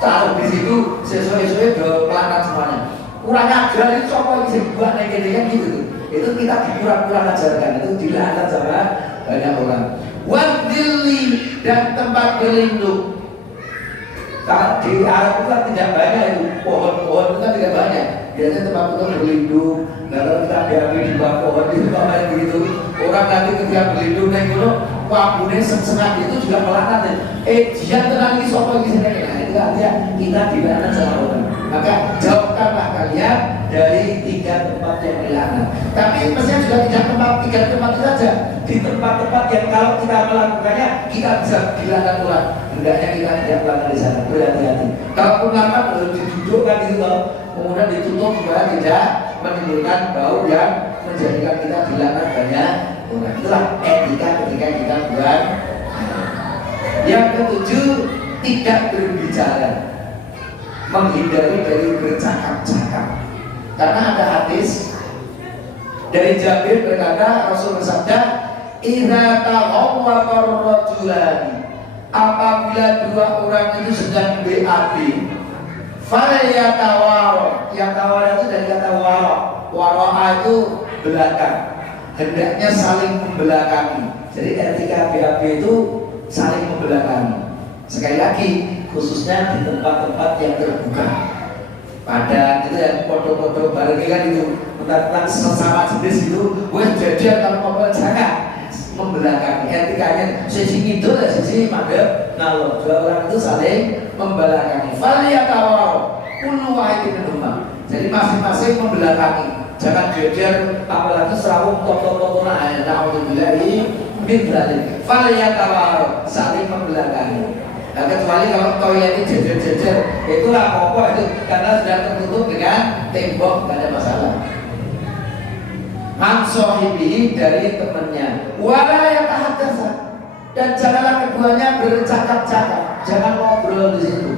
taruh di situ sesuai-sesuai do melaknat semuanya. Kurang ajar itu siapa yang bisa buat kayak gitu. Itu kita dikurang-kurang ajarkan, itu dilaknat sama banyak orang. Wadilli, dan tempat berlindung. Kalau di Arab itu kan tidak banyak itu, pohon-pohon itu kan tidak banyak. Biasanya tempat itu berlindung. Kalau kita diambil di bawah pohon itu kayak begitu. Orang nanti ketika berlindung naik gunung, wabune sengat itu juga melaknat. Dia tenang ini sopo di sini. Nah itu artinya kita dilaknat sama orang. Maka jauhkanlah kalian dari 3 tempat yang dilaknat. Tapi mestinya juga tidak tiga tempat itu saja. Di tempat-tempat yang kalau kita melakukannya kita bisa dilaknat orang. Hendaknya kita tidak melanggar di sana, berhati-hati. Kalaupun lama didudukkan itu loh, kemudian ditutup supaya tidak menimbulkan bau yang menjadikan kita dilaknat banyak orang. Itulah etika ketika kita buat. Yang ketujuh, tidak berbicara, menghindari dari bercakap-cakap. Karena ada hadis dari Jabir berkata, Rasul bersabda, "Idza taqawwaqa ar-rajulani", apabila 2 orang itu sedang BAB, falyatawara. Yang tawara itu dari kata wara. Wara itu belakang. Hendaknya saling membelakangi. Jadi ketika BAB itu saling membelakangi. Sekali lagi, khususnya di tempat-tempat yang terbuka. Padahal itu yang foto-foto bareng kan itu tentang sesama jenis itu, wes jajan kalau mau jangan membelakangi. Etikanya sisi itu dan sisi madhab. Nah loh, 2 orang itu saling membelakangi. Falyatawara kullu wahidin minhum. Jadi masing-masing membelakangi. Jangan jajan apalagi serawung toto-toto na'udzubillahi min dzalik. Falyatawara, saling membelakangi. Nah, kecuali kalau toilet ini jejer-jejer, itulah pokok itu karena sudah tertutup dengan tembok, tidak ada masalah. Mansohibi, dari temannya, wala yatahaddatsa, dan janganlah keduanya bercakap-cakap, jangan ngobrol di situ.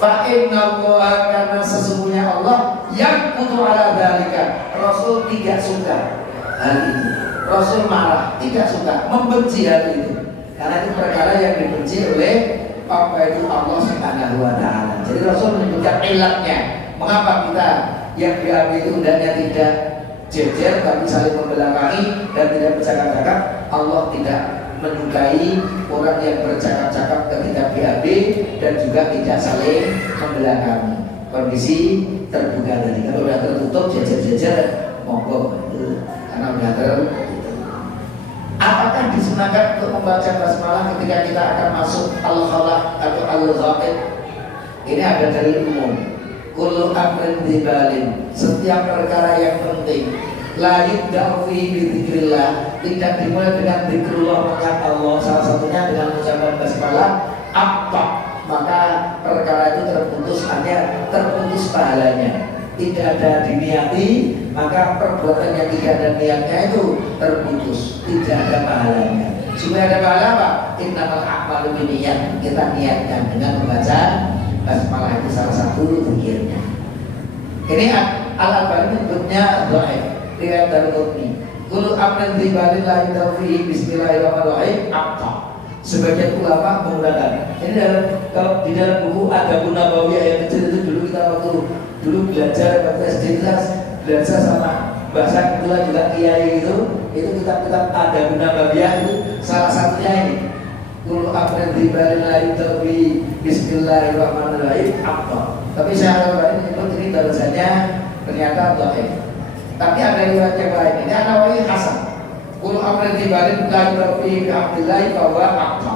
Fa innallaha, karena sesungguhnya Allah yang kutu ala dzalika, Rasul tidak suka hal itu. Rasul marah, tidak suka, membenci hal itu. Karena itu perkara yang dibenci oleh apa itu Allah Subhanahu wa taala. Jadi Rasul menyebutkan ilatnya. Mengapa kita yang BAB itu hendaknya tidak jejer tapi saling membelakangi dan tidak bercakap-cakap? Allah tidak menyukai orang yang bercakap-cakap ketika BAB dan juga tidak saling membelakangi. Kondisi terbuka tadi. Kalau sudah tertutup jejer-jejer monggo itu karena sudah tertutup. Apakah disunahkan untuk membaca basmalah ketika kita akan masuk al-khala atau al-ghaib? Ini ada dari umum. Kullu amrin dzibalin, setiap perkara yang penting, la yubda'u fihi bi dzikrillah, tidak dimulai dengan zikrullah, mengingat Allah, salah satunya dengan mengucapkan basmalah, apa? Maka perkara itu terputus, hanya terputus pahalanya. Tidak ada diniati, maka perbuatan yang tidak ada niatnya itu terputus, tidak ada pahalanya. Supaya ada pahala apa? Innamal a'malu binniyat, kita niatkan dengan membaca basmalah, itu salah satu zikirnya. Ini Al-Albani menyebutnya dhaif, riwayat Darqutni. Kullu amrin dzibalin la yudawfi bismillahirrahmanirrahim apa? Sebagian ulama menggunakan ini kalau di dalam buku Adabun Nabawi ayat kecil itu dulu kita waktu dulu belajar waktu SD belajar sama bahasa kedua juga kiai itu kitab-kitab Adabun Nabawiyah itu salah satunya ini. Kullu amrin dzibalin la yudawfi bismillahirrahmanirrahim apa? Tapi saya kalau menyebut ini bahasanya ternyata dhaif. Tapi ada riwayat yang lain. Ini An-Nawawi hasan. Kullu amrin dzibalin la yudawfi bihamdillahi fa huwa aqta.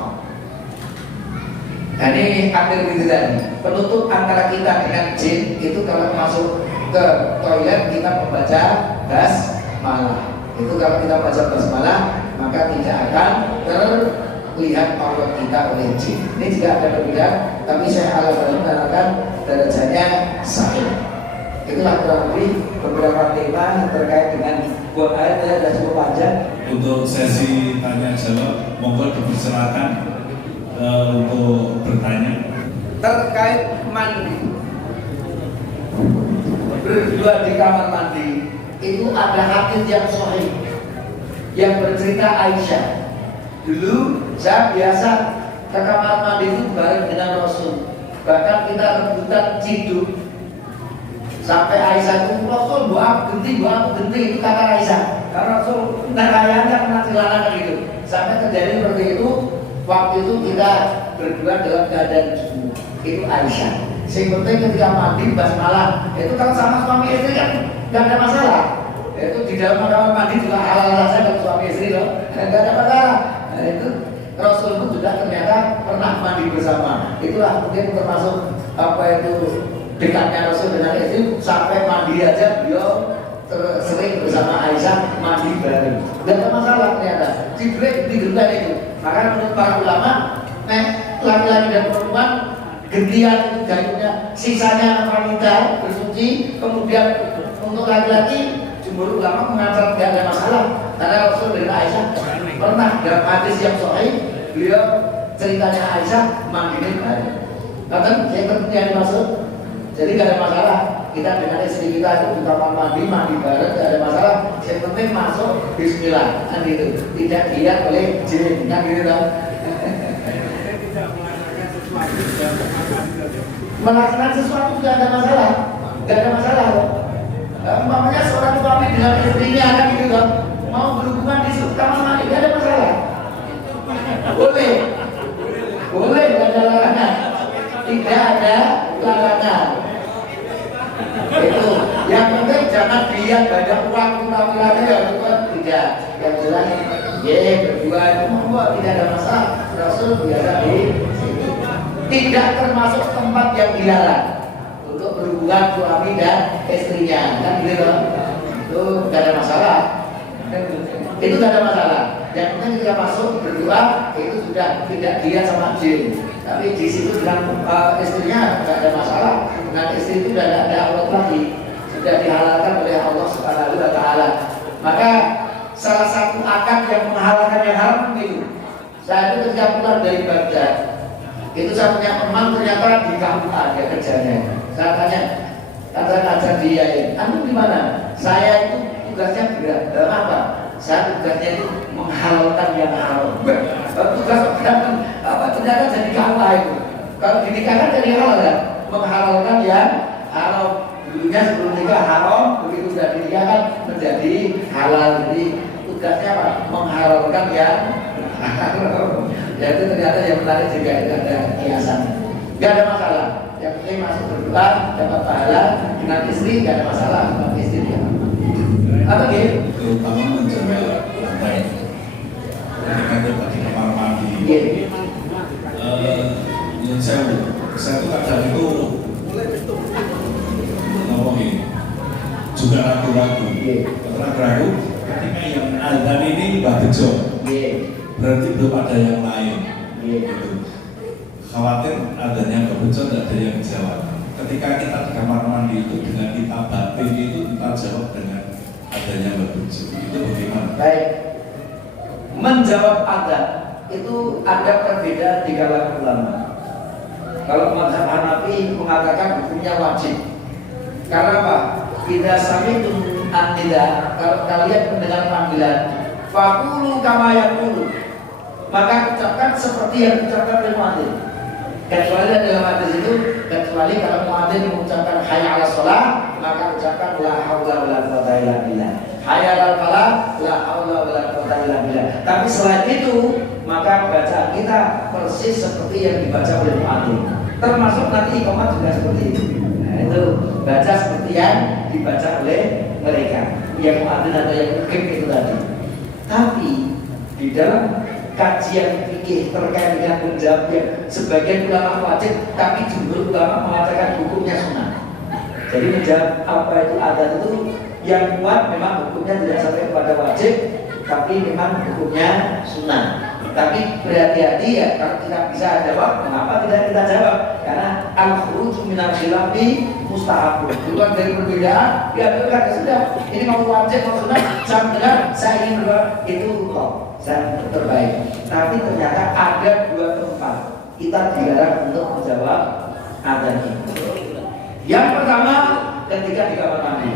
Nah ini akhir gitu tadi. Penutup antara kita dengan jin itu kalau masuk ke toilet kita membaca basmalah. Itu kalau kita baca basmalah maka tidak akan terlihat aurat kita oleh jin. Ini juga ada perbedaan, tapi saya Al-Albani mengatakan derajatnya sahih. Itulah kurang lebih beberapa tema terkait dengan buat ayat yang sudah cukup panjang. Untuk sesi tanya jawab, monggo dipersilakan untuk bertanya. Terkait mandi, berdua di kamar mandi itu ada hadis yang sahih yang bercerita Aisyah. Dulu saya biasa ke kamar mandi itu bareng dengan Rasul, bahkan kita rebutan ciduk sampai Aisyah itu Rasul buat aku genti itu kata Aisyah karena Rasul kayaknya pernah celana gitu sampai terjadi seperti itu. Waktu itu kita berdua dalam keadaan junub. Itu Aisyah. Yang penting ketika mandi basmalah itu kalau sama suami istri kan nggak ada masalah. Itu di dalam kamar mandi juga halal saja kalau suami istri loh, nggak ada masalah. Nah, itu Rasul pun juga ternyata pernah mandi bersama. Itulah mungkin termasuk apa itu dekatnya Rasul dengan istri sampai mandi aja beliau sering bersama Aisyah mandi bareng. Nggak ada masalah ternyata. Tidurnya di gerbang itu. Maka menurut para ulama, laki-laki dan perempuan gentian itu gayungnya, sisanya wanita bersuci, kemudian untuk laki-laki jumhur ulama mengatakan tidak ada masalah karena Rasul dari Aisyah pernah dalam hadis yang sahih beliau ceritanya Aisyah mandi bareng. Kan yang dimaksud, jadi tidak ada masalah kita dengan istri kita itu di kamar mandi bareng, tidak ada masalah. Yang penting masuk Bismillah kan gitu, tidak dilihat oleh jin kan gitu kan. Melaksanakan sesuatu tidak ada masalah, tidak ada masalah. Umpamanya seorang suami dengan istrinya kan gitu kan, mau berhubungan di kamar mandi tidak ada masalah. Boleh, tidak ada larangan, tidak ada larangan. Itu yang penting jangan dilihat banyak uang laki-laki ya itu kan tidak. Yang jelas berdua itu tidak ada masalah. Rasul biasa di situ. Tidak termasuk tempat yang dilarang untuk berhubungan suami dan istrinya kan gitu loh. Itu tidak ada masalah. Itu tidak ada masalah. Yang penting ketika masuk berdua itu sudah tidak dilihat sama jin. Tapi di situ dengan istrinya tidak ada masalah. Dengan istri itu sudah tidak ada aurat lagi, sudah dihalalkan oleh Allah Subhanahu wa Ta'ala. Maka salah satu akad yang menghalalkan yang haram itu. Saya itu ketika pulang dari Baghdad, itu saya punya teman ternyata di kampung ada kerjanya. Saya tanya, kata ngajar dia, "Anu di mana?" Saya itu tugasnya berat. Apa? Saya tugasnya itu menghalalkan yang haram. Tugas ternyata jadi kalah itu. Kalau dinikahkan jadi halal kan? Menghalalkan yang haram. Dulunya sebelum nikah haram, begitu sudah dinikahkan menjadi halal. Jadi tugasnya apa? Menghalalkan yang haram. Ya itu ternyata yang menarik juga itu ada kiasan. Gak ada masalah. Yang penting masuk berdoa, dapat pahala dengan istri, gak ada masalah dengan istri dia. Apa gitu? Terutama menjaga lantai. Ketika kita di kamar mandi. Yang saya tuh kadang itu ngomongin juga ragu-ragu. Ragu-ragu ketika yang azan ini Mbak Bejo. Berarti belum ada yang lain. Gitu. Khawatir adanya Mbak Bejo tidak ada yang jawab. Ketika kita di kamar mandi itu dengan kita batin itu kita jawab dengan adanya Mbak Bejo. Itu bagaimana? Baik. Menjawab adzan itu ada perbedaan di kalangan ulama. Kalau mazhab Hanafi mengatakan hukumnya wajib. Karena apa? Idza sami'tum an-nida, kalau kalian mendengar panggilan, faqulu kama yaqulu, maka ucapkan seperti yang diucapkan oleh muadzin. Kecuali dalam hadis itu, kecuali kalau muadzin mengucapkan hayya 'alas shalah, maka ucapkan la haula wala quwwata illa billah. Hayya 'alal falah, la haula wala quwwata illa billah. Tapi selain itu, maka bacaan kita persis seperti yang dibaca oleh muadzin. Termasuk nanti iqamah juga seperti itu. Nah, itu baca seperti yang dibaca oleh mereka, yang muadzin atau yang mukim itu tadi. Tapi di dalam kajian fikih terkait dengan menjawab yang sebagian ulama wajib, tapi jumhur ulama mengatakan hukumnya sunnah. Jadi menjawab apa itu adat itu yang kuat memang hukumnya tidak sampai kepada wajib, tapi memang hukumnya sunnah. Tapi berhati-hati ya, kalau kita bisa jawab, mengapa tidak kita jawab? Karena al-khuruju minal khilafi mustahabun. Keluar dari perbedaan, diambilkan ya sudah. Ini mau wajib mau sunnah, saya benar, saya ingin berdoa itu kok, saya terbaik. Tapi ternyata ada dua tempat kita dilarang untuk menjawab adzan ini. Yang pertama, ketika di kamar mandi,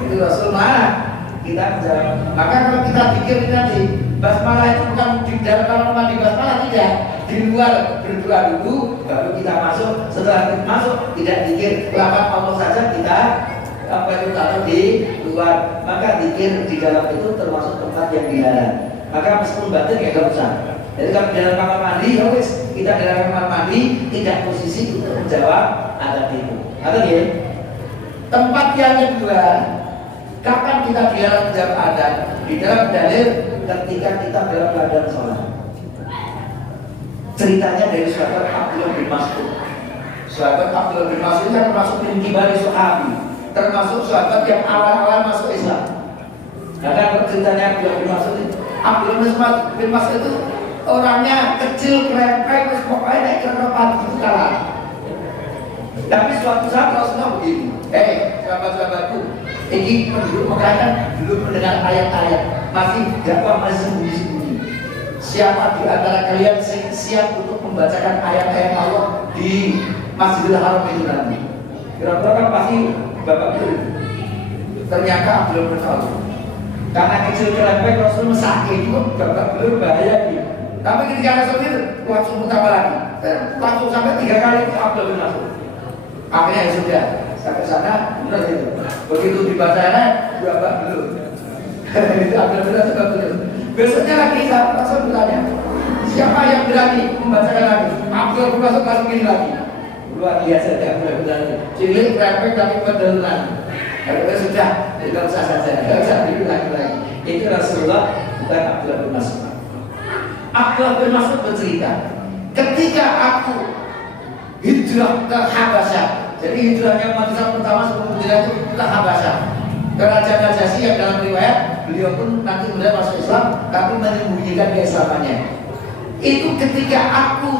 itu Rasul marah kita menjawab. Maka kalau kita pikir nanti basmalah itu bukan di dalam kamar mandi, basmalah tidak, di luar berdoa dulu baru kita masuk. Setelah kita masuk tidak zikir lafaz Allah saja, kita apa itu taruh di luar. Maka zikir di dalam itu termasuk tempat yang dilarang. Maka meskipun batin ya gak usah. Jadi kalau di dalam kamar mandi, ya wis, kita di dalam kamar mandi tidak posisi untuk menjawab adzan itu. Atau ya? Tempat yang kedua, kapan kita dilarang menjawab adzan? Di dalam dalil ketika kita dalam keadaan sholat. Ceritanya dari sahabat Abdullah bin Mas'ud. Sahabat Abdullah bin Mas'ud kan termasuk min kibari sahabi, termasuk sahabat yang awal-awal masuk Islam. Karena ceritanya Abdullah bin Mas'ud itu orangnya kecil, krempeng, terus pokoknya naik ke depan itu kalah. Tapi suatu saat Rasulullah begini, sahabat-sahabatku, ini penduduk Mekah kan belum mendengar ayat-ayat, masih dakwah masih sembunyi-sembunyi. Siapa di antara kalian siap untuk membacakan ayat-ayat Allah di Masjidil Haram itu nanti? Kira-kira kan pasti bapak itu. Ternyata Abdullah bin Mas'ud, karena kecil kerempeng Rasul mesake itu bapak belum bahaya gitu. Tapi ketika Rasul itu langsung utama lagi, langsung sampai 3 kali itu Abdullah bin Mas'ud. Akhirnya ya sudah sampai sana benar itu. Begitu dibacanya bapak belum. Itu Abdullah bin Mas'ud belum. Besoknya lagi Rasul bertanya, siapa yang berani membacakan lagi? Abdullah bin Mas'ud langsung ini lagi. Luar biasa dia Abdullah bin Mas'ud. Cilik kerempeng tapi beneran. Kalau sudah, tidak usah saja, tidak usah diulang lagi. Itu Rasulullah bukan Abdullah bin Mas'ud. Abdullah bin Mas'ud bercerita, ketika aku hijrah ke Habasyah, jadi hijrahnya umat Islam pertama sebelum hijrah itu ke Habasyah. Kerajaan Najasyi yang dalam riwayat beliau pun nanti kemudian masuk Islam, tapi menyembunyikan keislamannya. Itu ketika aku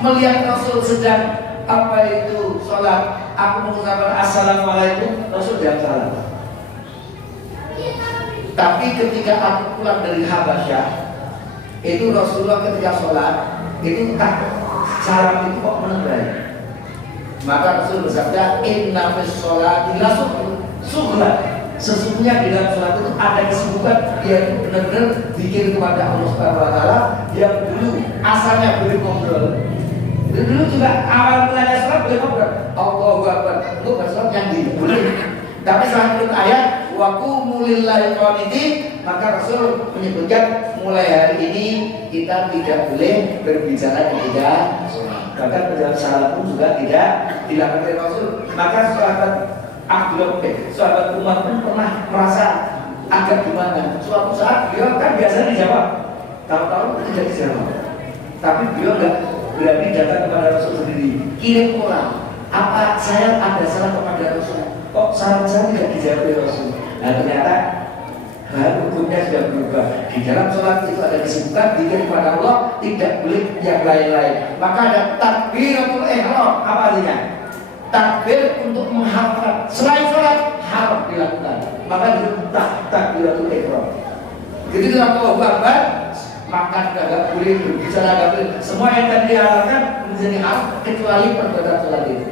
melihat Rasul sedang apa itu sholat, aku mengucapkan assalamualaikum, Rasul jangan salam. Tapi ketika aku pulang dari Habasyah, itu Rasulullah ketika sholat itu tak salam itu kok menerai. Maka Rasul bersabda, inna fis sholati la sughla. Sesungguhnya di dalam sholat itu ada kesibukan, dia itu benar-benar zikir kepada Allah Subhanahu wa taala yang dulu asalnya boleh ngobrol. Dulu juga awal mulanya sholat boleh ngobrol, Allahu Akbar, itu bersolat yang boleh. Tapi setelah turun ayat wa qumu lillahi qanitin, maka Rasul menyebutkan mulai hari ini kita tidak boleh berbicara ketika sholat. Bahkan berjalan salam pun juga tidak dilakukan oleh Rasul. Maka sahabat sahabat Umar pun pernah merasa agak gimana. Suatu saat beliau kan biasanya dijawab, tahu-tahu tidak dijawab. Tapi beliau enggak berani datang kepada Rasul sendiri, kirim orang. Apa saya ada salah kepada Rasul? Kok salam saya tidak dijawab oleh Rasul? Nah ternyata hukumnya sudah berubah. Di dalam sholat itu ada kesibukan zikir kepada Allah, tidak boleh yang lain-lain. Maka ada takbiratul ihram. Apa artinya? Takbir untuk menghafal. Selain sholat haram dilakukan. Maka disebut takbiratul ihram. Jadi dalam Allahu Akbar, makan tidak boleh, berbicara tidak boleh. Semua yang tadi dihalalkan menjadi haram kecuali perbuatan sholat itu.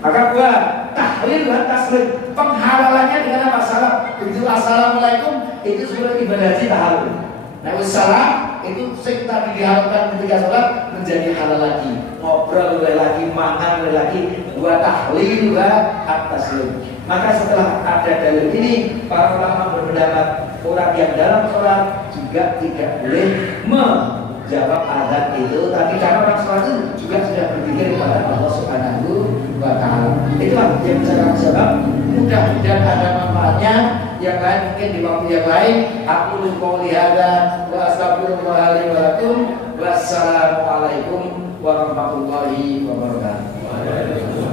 Maka dua, tahlil dan taslim, penghalalannya dengan apa? Salam. Begitu assalamualaikum itu sebenarnya ibadah haji tahalul. Nah wassalam itu tadi dihalalkan ketika sholat menjadi halal lagi. Ngobrol lagi, makan lagi. Dua tahlil dan taslim. Maka setelah ada dalil ini, para ulama berpendapat orang yang dalam sholat juga tidak boleh menjawab adzan itu. Tapi karena orang sholat itu juga sudah berpikir kepada Allah Subhanahu wa ta'ala. Itulah yang saya sebab mudah-mudahan ada manfaatnya. Yang lain mungkin di waktu yang lain. Aku qouli hadza wa astaghfirullah li wa lakum. Wassalamualaikum warahmatullahi wabarakatuh.